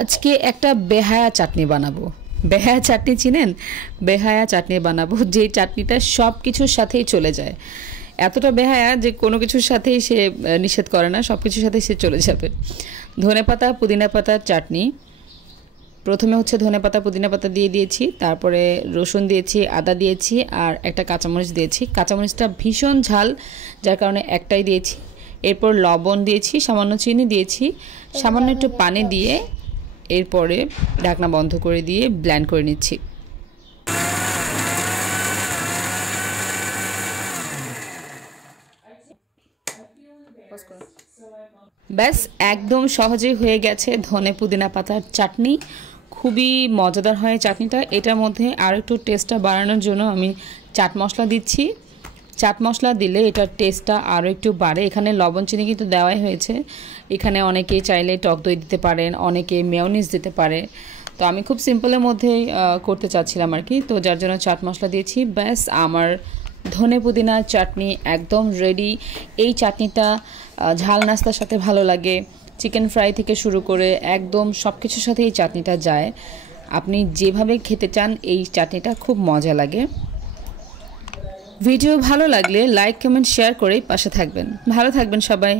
আজকে একটা বেহায়া চাটনি বানাবো। বেহায়া চাটনি চিনেন? বেহায়া চাটনি বানাবো, যে চাটনিটা সব কিছুর সাথেই চলে যায়। এতটা বেহায়া যে কোনো কিছুর সাথেই সে নিষেধ করে না, সব কিছুর সাথেই সে চলে যাবে। ধনেপাতা পুদিনা পাতার চাটনি। প্রথমে হচ্ছে ধনেপাতা পুদিনা পাতা দিয়ে দিয়েছি, তারপরে রসুন দিয়েছি, আদা দিয়েছি, আর একটা কাঁচামরিচ দিয়েছি। কাঁচামরিচটা ভীষণ ঝাল, যার কারণে একটাই দিয়েছি। এরপর লবণ দিয়েছি, সামান্য চিনি দিয়েছি, সামান্য একটু পানি দিয়ে এরপরে ঢাকনা বন্ধ করে দিয়ে ব্লেন্ড করে নিচ্ছি। ব্যাস, একদম সহজেই হয়ে গেছে ধনে পুদিনা পাতার চাটনি। খুবই মজাদার হয় চাটনিটা। এটার মধ্যে আর একটু টেস্টটা বাড়ানোর জন্য আমি চাট মশলা দিচ্ছি। চাট মশলা দিলে এটার টেস্টটা আরও একটু বাড়ে। এখানে লবণ চিনি কিন্তু দেওয়াই হয়েছে। এখানে অনেকে চাইলে টক দই দিতে পারেন, অনেকে মেয়োনিজ দিতে পারে। তো আমি খুব সিম্পলের মধ্যেই করতে চাচ্ছিলাম আর কি, তো যার জন্য চাট মশলা দিয়েছি। ব্যাস, আমার ধনে পুদিনার চাটনি একদম রেডি। এই চাটনিটা ঝাল নাস্তার সাথে ভালো লাগে, চিকেন ফ্রাই থেকে শুরু করে একদম সব কিছুর সাথে এই চাটনিটা যায়। আপনি যেভাবে খেতে চান এই চাটনিটা খুব মজা লাগে। ভিডিও ভালো লাগলে লাইক কমেন্ট শেয়ার করে পাশে থাকবেন। ভালো থাকবেন সবাই।